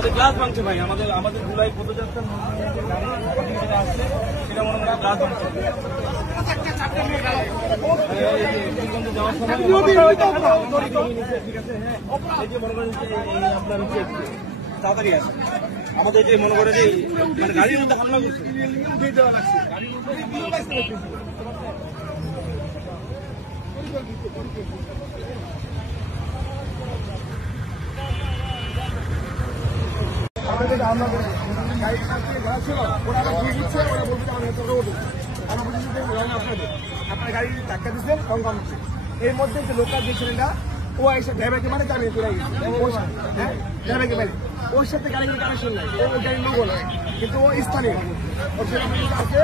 আমাদের গ্লাস ভাঙছে ভাই, আমাদের ধুলাই পদযাত্রা আসছে সেটা মনে হয় গ্লাস ভাঙছে। যাওয়ার সময় ঠিক আছে, হ্যাঁ এই যে মনে করেন যে আপনার হচ্ছে তাড়াতাড়ি আসে আমাদের যে মনে করে যে মানে গাড়ির মধ্যে হামলা করছে উঠে দেওয়া লাগছে গাড়ির মধ্যে। আপনার গাড়ি ধাক্কা দিচ্ছেন কম এর মধ্যে যে লোকাল যে ছেলেটা ও এসে ড্রাইভারকে মানে জানিয়ে চলে গেছে, হ্যাঁ ড্রাইভারকে মানে ওর সাথে গাড়ির কানেকশন নাই, ও গাড়ির লোক না কিন্তু ও স্থানীয় ওর আছে।